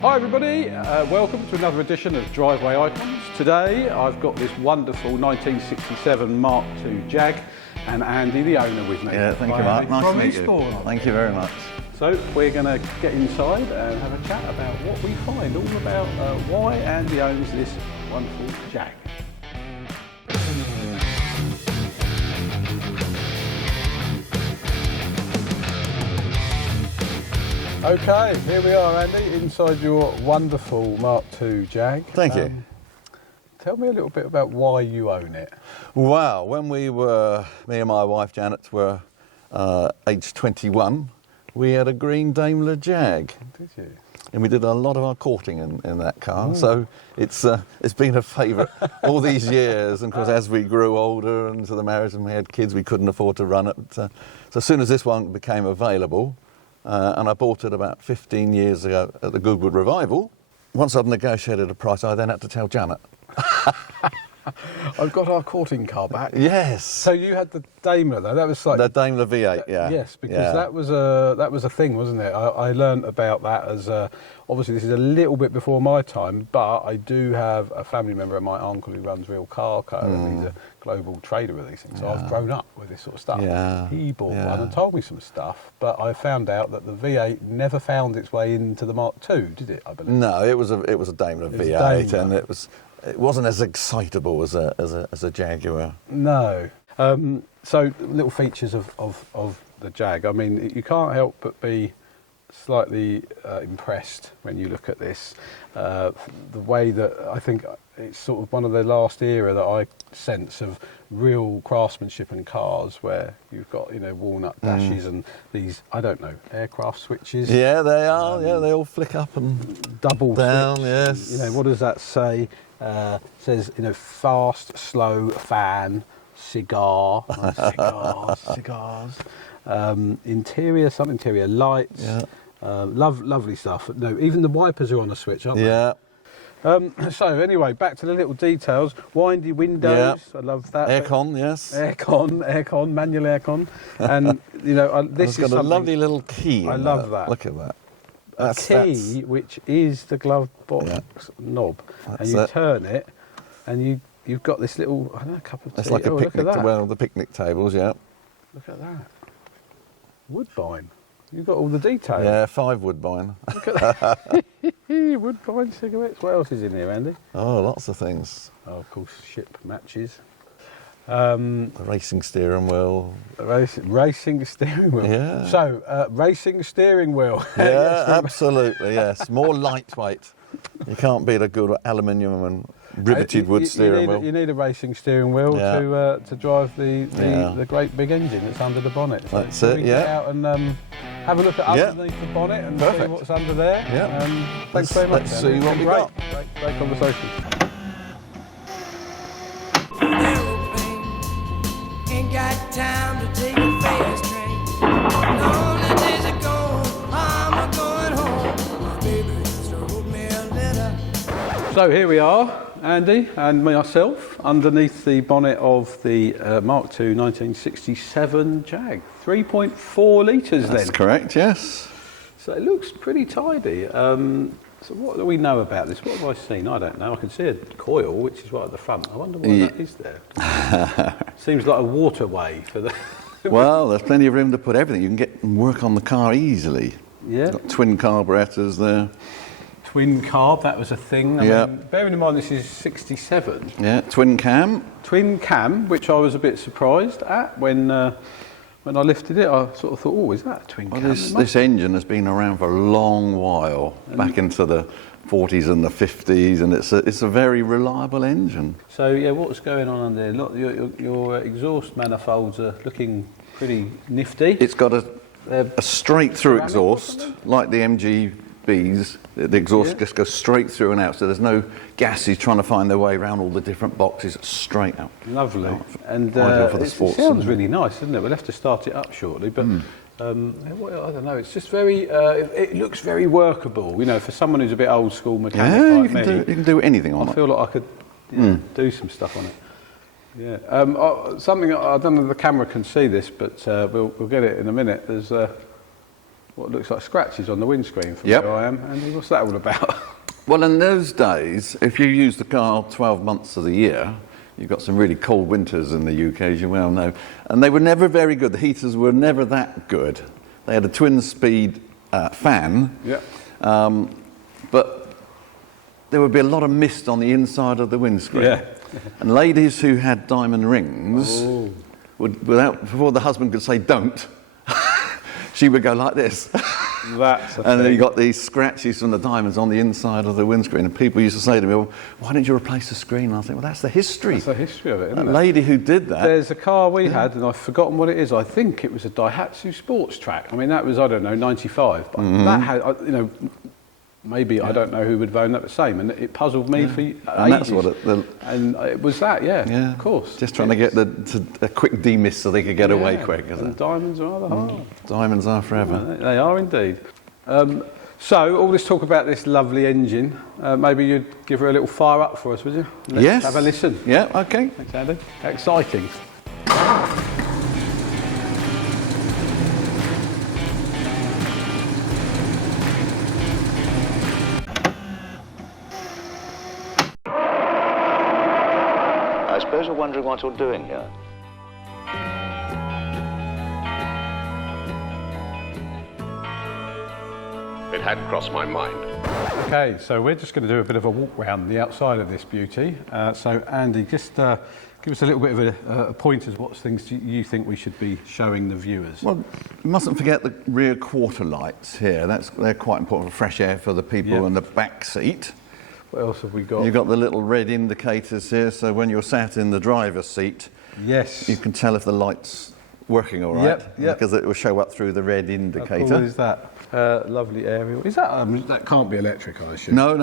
Hi everybody, welcome to another edition of Driveway Icons. Today I've got this wonderful 1967 Mark II Jag and Andy, the owner, with me. Yeah, thank you, Mark. Nice to meet you. Thank you very much. So we're going to get inside and have a chat about what we find, all about why Andy owns this wonderful Jag. Okay, here we are, Andy, inside your wonderful Mark II Jag. Thank you. Tell me a little bit about why you own it. Wow, when me and my wife Janet were aged 21, we had a green Daimler Jag. Did you? And we did a lot of our courting in that car. Ooh. So it's been a favourite all these years. And of course, as we grew older into the marriage and we had kids, we couldn't afford to run it. So as soon as this one became available, and I bought it about 15 years ago at the Goodwood Revival. Once I'd negotiated a price, I then had to tell Janet. I've got our courting car back. Yes. So you had the Daimler though. That was like the Daimler V8. Yeah. Yes, because that was a thing, wasn't it? I learned about that as obviously this is a little bit before my time, but I do have a family member of my uncle who runs Real Car Co. And he's a global trader of these things. So I've grown up with this sort of stuff. Yeah. He bought one and told me some stuff, but I found out that the V8 never found its way into the Mark II, did it? I believe. No, it was a Daimler V8, and it wasn't as excitable as a Jaguar. No. So little features of the Jag. I mean, you can't help but be slightly impressed when you look at this. The way that I think it's sort of one of the last era that I sense of real craftsmanship in cars, where you've got walnut dashes and these aircraft switches. Yeah, they are. Yeah, they all flick up and double down. switch. Yes. What does that say? Says fast, slow, fan, cigar, cigars. Interior lights. Yeah. Lovely stuff. No, even the wipers are on a switch, aren't they? Yeah. So anyway, back to the little details. Windy windows. Yeah. I love that. Aircon, yes. Aircon, manual aircon, and this has got a lovely little key. I love that. Look at that. A key, which is the glove box knob, and you turn it, and you've got this little cup of tea. It's like a picnic. Well, the picnic tables, yeah. Look at that. Woodbine. You've got all the detail. Yeah, 5 Woodbine. Look at that. Woodbine cigarettes. What else is in here, Andy? Oh, lots of things. Oh, of course, ship matches. The racing steering wheel. Racing steering wheel. Yeah. So, racing steering wheel. Yeah, absolutely, yes. More lightweight. You can't beat a good aluminium and riveted wood steering wheel. You need a racing steering wheel to drive the great big engine that's under the bonnet. So that's it, get out and have a look at underneath the bonnet and see what's under there. Yeah. Thanks very much. Let's see what we got. Great conversation. Ain't got time to take a fast train. Lonely days are gone, I'm going home. My baby just wrote me a letter. So here we are, Andy and myself, underneath the bonnet of the Mark II 1967 Jag. 3.4 litres then. That's correct, yes. So it looks pretty tidy. So what do we know about this? What have I seen? I don't know. I can see a coil, which is right at the front. I wonder why that is there. Seems like a waterway for the... Well, there's plenty of room to put everything. You can get and work on the car easily. Yeah. It's got twin carburetors there. Twin carb, that was a thing. I mean, bearing in mind this is 67. Yeah, twin cam. Twin cam, which I was a bit surprised at when I lifted it. I sort of thought, oh, is that a twin cam? This engine has been around for a long while, back into the 40s and the 50s, and it's a very reliable engine. So yeah, what's going on under there? Look, your exhaust manifolds are looking pretty nifty. It's got a straight through exhaust, like the MGBs. The exhaust just goes straight through and out, so there's no gases trying to find their way around all the different boxes. Straight out. Lovely. And it sounds really nice, doesn't it? We'll have to start it up shortly, but I don't know. It's just very. It looks very workable, for someone who's a bit old school mechanic like me. You can do anything on it. I feel like I could do some stuff on it. Yeah. Something I don't know if the camera can see this, but we'll get it in a minute. There's what looks like scratches on the windscreen from Yep. where I am. Andy, what's that all about? Well, in those days, if you used the car 12 months of the year, you've got some really cold winters in the UK, as you well know, and they were never very good. The heaters were never that good. They had a twin-speed fan, Yeah. but there would be a lot of mist on the inside of the windscreen. Yeah. And ladies who had diamond rings would, before the husband could say don't, she would go like this. That's a And then thing. you got these scratches from the diamonds on the inside of the windscreen. And people used to say to me, well, why didn't you replace the screen? And I think, well, that's the history. That's the history of it, isn't That it? lady who did that. There's a car we had, and I've forgotten what it is. I think it was a Daihatsu Sports Track. I mean, that was, I don't know, 95. But that had, you know, maybe I don't know who would have owned that the same. And it puzzled me for ages. And that's what and it was that, yeah, of course. Just trying to get a quick demist so they could get away quick. Isn't And it? diamonds are rather hard. Diamonds are forever. They are indeed. So, all this talk about this lovely engine, maybe you'd give her a little fire up for us, would you? Let's Yes. have a listen. Yeah, okay. Thanks, Andy. Exciting. I suppose you're wondering what you're doing here. It had crossed my mind. Okay, so we're just going to do a bit of a walk round the outside of this beauty. So, Andy, just give us a little bit of a pointers. What things do you think we should be showing the viewers? Well, you mustn't forget the rear quarter lights here. They're quite important for fresh air for the people Yeah. in the back seat. What else have we got? You've got the little red indicators here, so when you're sat in the driver's seat, Yes. you can tell if the light's working all right, Yep. because it will show up through the red How indicator. cool is that? Lovely aerial. Is that that can't be electric, I assume? No,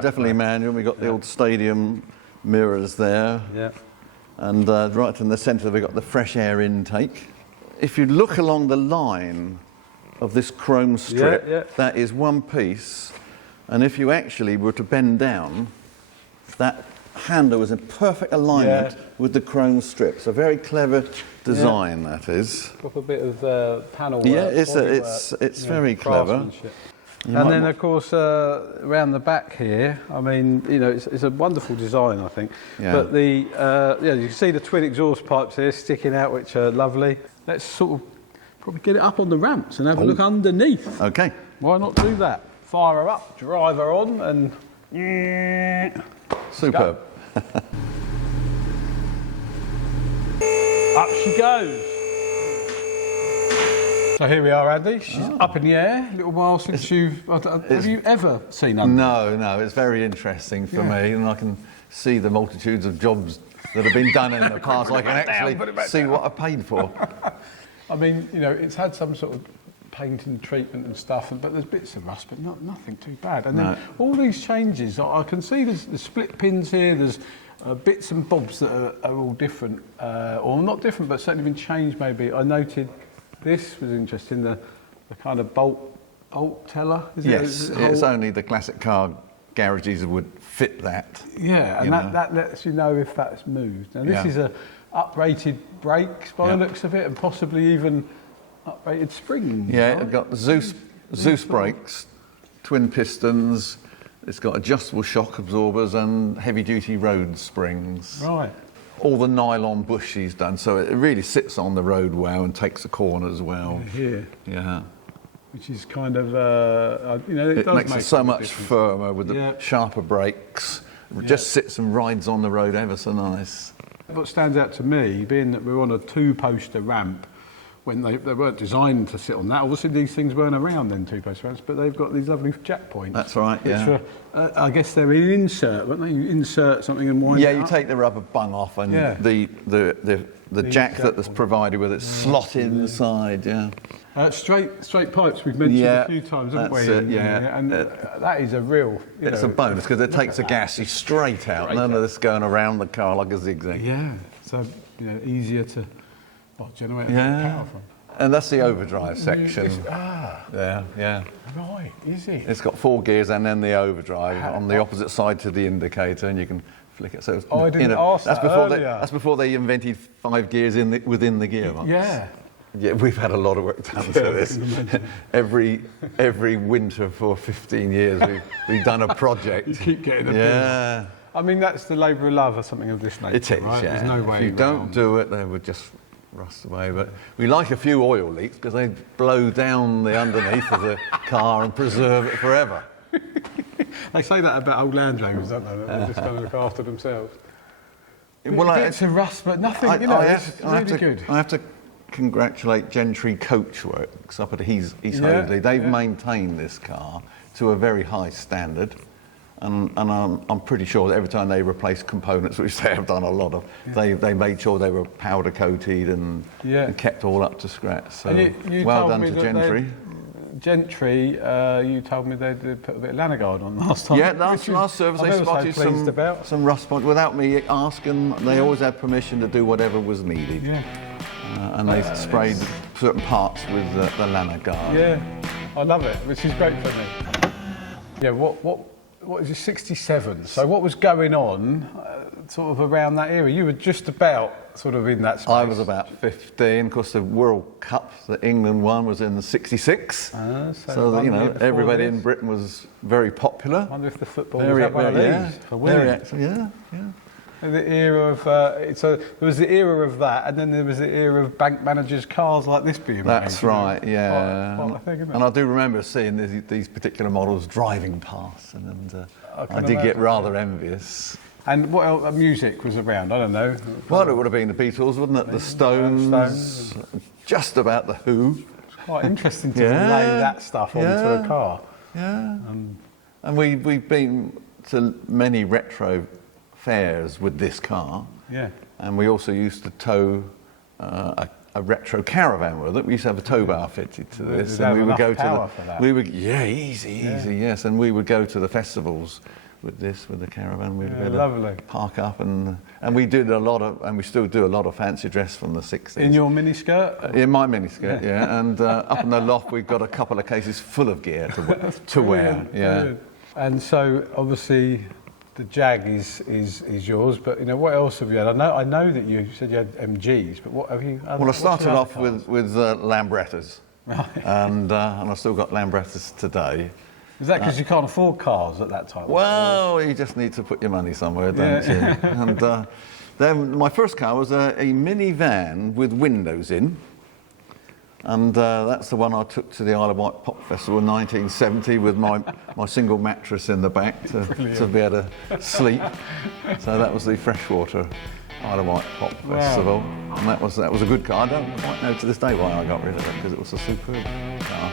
definitely manual. We've got the old stadium mirrors there. Yeah. And right in the centre, we've got the fresh air intake. If you look along the line of this chrome strip, Yeah. that is one piece. And if you actually were to bend down, that handle was in perfect alignment Yeah. with the chrome strip. So very clever design, that is. Proper bit of panel work. Yeah, it's bodywork, very clever. craftsmanship. You And might then, wa- of course, around the back here, I mean, you know, it's a wonderful design, I think. Yeah. But you can see the twin exhaust pipes here sticking out, which are lovely. Let's sort of probably get it up on the ramps and have a look underneath. Okay. Why not do that? Fire her up, drive her on, and Superb. up she goes. So here we are, Andy. She's up in the air. A little while since have you ever seen under? No, it's very interesting for me, and I can see the multitudes of jobs that have been done in the past. I can put it actually back see down. what I paid for. I mean, you know, it's had some sort of painting treatment and stuff, but there's bits of rust, but nothing too bad. And then all these changes, I can see there's split pins here, there's bits and bobs that are all different, or not different, but certainly been changed maybe. I noted this was interesting, the kind of bolt teller. Is Yes, it? it's only the classic car garages would fit that. Yeah, you and know. that lets you know if that's moved. Now this Yeah. is a uprated brakes by the looks of it, and possibly even uprated springs. Yeah, right? it's got Zeus brakes, twin pistons. It's got adjustable shock absorbers and heavy-duty road springs. Right. All the nylon bush she's done, so it really sits on the road well and takes the corners well. Here, Yeah. which is kind of, you know, It does makes make it so a much difference. firmer with the Yeah. sharper brakes. It just sits and rides on the road ever so nice. What stands out to me, being that we're on a two-poster ramp, when they weren't designed to sit on that. Obviously, these things weren't around then, two-poster ramps, but they've got these lovely jack points. That's right, which yeah. are, I guess they're in insert, weren't they? You insert something and wind Yeah, it you up. take the rubber bung off and Yeah. the jack that was provided with it slot inside, yeah. Straight pipes we've mentioned Yeah, a few times, haven't we? that's it, And, yeah. and that is a real. It's a bonus because it takes the gassy straight out. Straight None out. of this going around the car like a zigzag. Yeah, so easier to generate Yeah. power from. And that's the overdrive section. Ah, Yeah. right, is it? It's got 4 gears and then the overdrive on the opposite side to the indicator, and you can flick it. So I didn't ask that before earlier. that's before they invented 5 gears within the gearbox. Yeah. Yeah, we've had a lot of work done to this. every winter for 15 years, we've done a project. You keep getting a Yeah. I mean, that's the labour of love or something of this nature, It is, right? yeah. There's no way if you don't do it, they would just rust away. But we like a few oil leaks because they blow down the underneath of the car and preserve it forever. They say that about old Land Rovers, don't they? That they're just going to look after themselves. Well, Bits of rust, but nothing, it's really good. I have to congratulate Gentry Coachworks up at East Hoadley. They've maintained this car to a very high standard. And I'm pretty sure that every time they replace components, which they have done a lot of, they made sure they were powder coated and kept all up to scratch. So you well done to Gentry. Gentry, you told me they did put a bit of Lanoguard on last time. Yeah, last service they spotted some rust spots without me asking. They always had permission to do whatever was needed. Yeah. And they sprayed certain parts with the Lanoguard. Yeah, I love it, which is great for me. Yeah, what is it, 67? So what was going on sort of around that era? You were just about sort of in that space. I was about 15. Of course, the World Cup that England won was in the 66. So you know, everybody in Britain was very popular. I wonder if the footballers had one of these for winning. The era of so there was the era of that, and then there was the era of bank managers' cars like this being made. That's right, yeah. Quite a thing, isn't it? And I do remember seeing these particular models driving past, and I did get rather envious. And what else, music was around? I don't know. Well, it would have been the Beatles, wouldn't it? The Stones, just about the Who. It's quite interesting to lay that stuff onto a car. Yeah. And we've been to many retro fairs with this car. Yeah. And we also used to tow a retro caravan with it. We used to have a tow bar fitted to this, and we would go to yes, and we would go to the festivals with the caravan. We'd lovely. Park up, and we did a lot of, and we still do a lot of fancy dress from the 60s. In your miniskirt? In my miniskirt, yeah. And up in the loft, we've got a couple of cases full of gear to wear. Yeah. Brilliant. And so, obviously, the Jag is yours, but you know, what else have you had? I know that you said you had MGs, but what have you? Well, I started off with Lambrettas, and I still got Lambrettas today. Is that because you can't afford cars at that time? Well, you just need to put your money somewhere, don't you? And then my first car was a minivan with windows in. And that's the one I took to the Isle of Wight Pop Festival in 1970 with my single mattress in the back to be able to sleep. So that was the Freshwater Isle of Wight Pop Festival. And that was a good car. I don't quite know to this day why I got rid of it, because it was a superb car.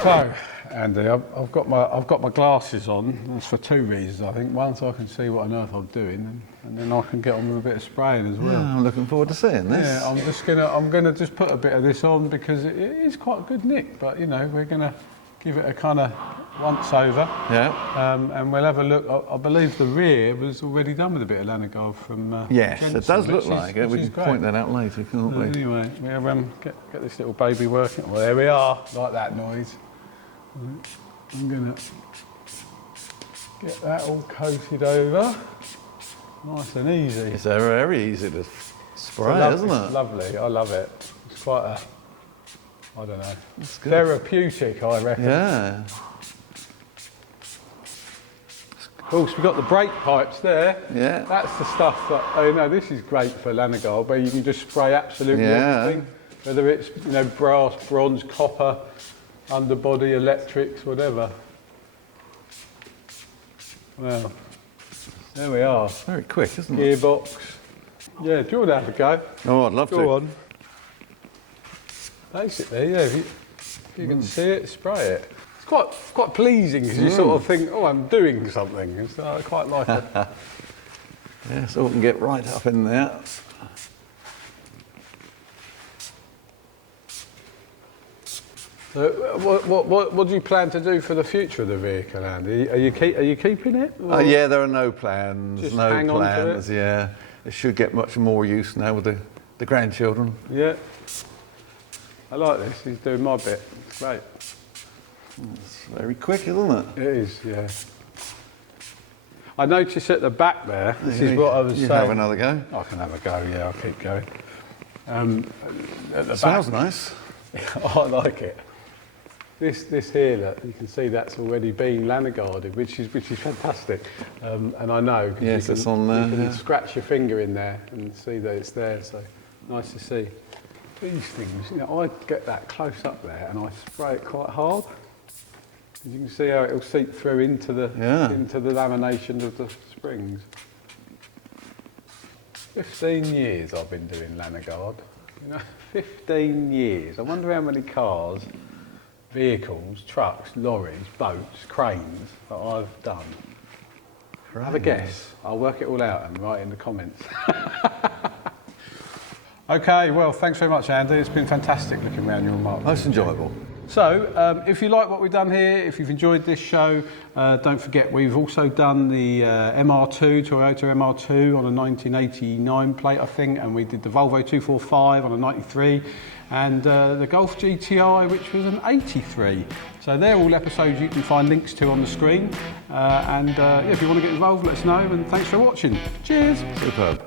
So, Andy, I've got my glasses on. That's for two reasons, I think. One, so I can see what on earth I'm doing, and then I can get on with a bit of spraying as well. Yeah, I'm looking forward to seeing this. Yeah, I'm gonna just put a bit of this on because it is quite a good nick. But you know, we're gonna give it a kind of once over. Yeah. And we'll have a look. I believe the rear was already done with a bit of Lanoguard from. Yes, Jensen, it does look like it. We can point that out later, can't we? Anyway, we'll get this little baby working. Well, there we are. Like that noise. I'm going to get that all coated over. Nice and easy. It's very easy to spray, isn't it? It's lovely. I love it. It's quite I don't know. It's good. Therapeutic, I reckon. Yeah. Of course, we've got the brake pipes there. Yeah. That's the stuff that, this is great for Lanoguard, where you can just spray absolutely everything. Whether it's, brass, bronze, copper, underbody, electrics, whatever. Well, there we are. Very quick, isn't it? Gearbox. Yeah, do you want to have a go? Oh, I'd love to. Go on. Basically, yeah, if you can see it, spray it. It's quite pleasing because you sort of think, oh, I'm doing something. It's, I quite like it. Yeah, so we can get right up in there. So, what do you plan to do for the future of the vehicle, Andy? Are you keeping it? Yeah, there are no plans. Just no hang plans. on to it? Yeah, it should get much more use now with the grandchildren. Yeah, I like this. He's doing my bit. It's great. It's very quick, isn't it? It is, yeah. I noticed at the back there, this is what I was saying. Have another go. I can have a go, yeah, I'll keep going. At the Smells back, nice. I like it. This here, look, you can see that's already been Lanoguarded, which is fantastic. And I know, because Yes, it's on there. you can Yeah. scratch your finger in there and see that it's there, so nice to see. These things, you know, I get that close up there and I spray it quite hard. As you can see how it'll seep through into the lamination of the springs. 15 years I've been doing Lanoguard. You know, 15 years. I wonder how many cars, vehicles, trucks, lorries, boats, cranes that I've done. Have a guess. I'll work it all out and write in the comments. Okay, well, thanks very much, Andy. It's been fantastic looking around your mark. Most enjoyable. So, if you like what we've done here, if you've enjoyed this show, don't forget we've also done the MR2, Toyota MR2 on a 1989 plate, I think, and we did the Volvo 245 on a 93, and the Golf GTI, which was an 83. So they're all episodes you can find links to on the screen. And if you want to get involved, let us know, and thanks for watching. Cheers. Superb.